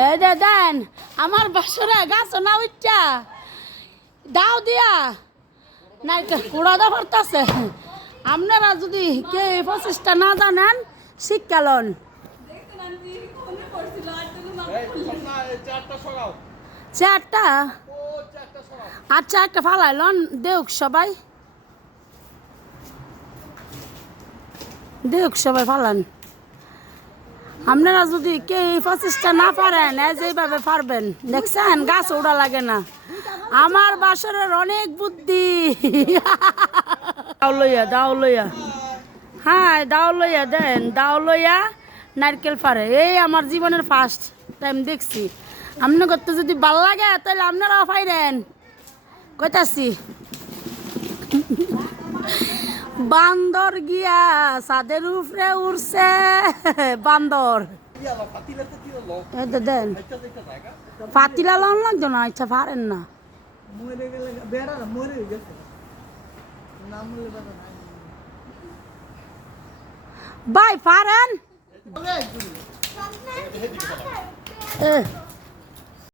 এই যে দেন আমার বাসরে গাছ না উচ্চা দাও দিয়া নাইকে কুড়া দা পারতাছে। আপনারা যদি কে প্রচেষ্টা না জানেন শিক্ষালন চারটা। আচ্ছা একটা ফালাই লন দেউক সবাই ফালান। আপনারা যদি কে প্রচেষ্টা না পারেন যেভাবে পারবেন দেখছেন গাছ ওড়া লাগে না। আমার বাসরের অনেক বুদ্ধি। দাও লইয়া হ্যাঁ দাও লইয়া দেন দাও লইয়া নারকেল পারে এই আমার জীবনের ফার্স্ট টাইম দেখছি। আপনার করতে যদি ভাল লাগে তাহলে আপনারাও পাইরেন কইতাছি। বান্দর গিয়া ছাদের উপরে উড়ছে বান্দর। দেন পাতিলা লন লাগতো না ইচ্ছা পারেন না ভাই পারেন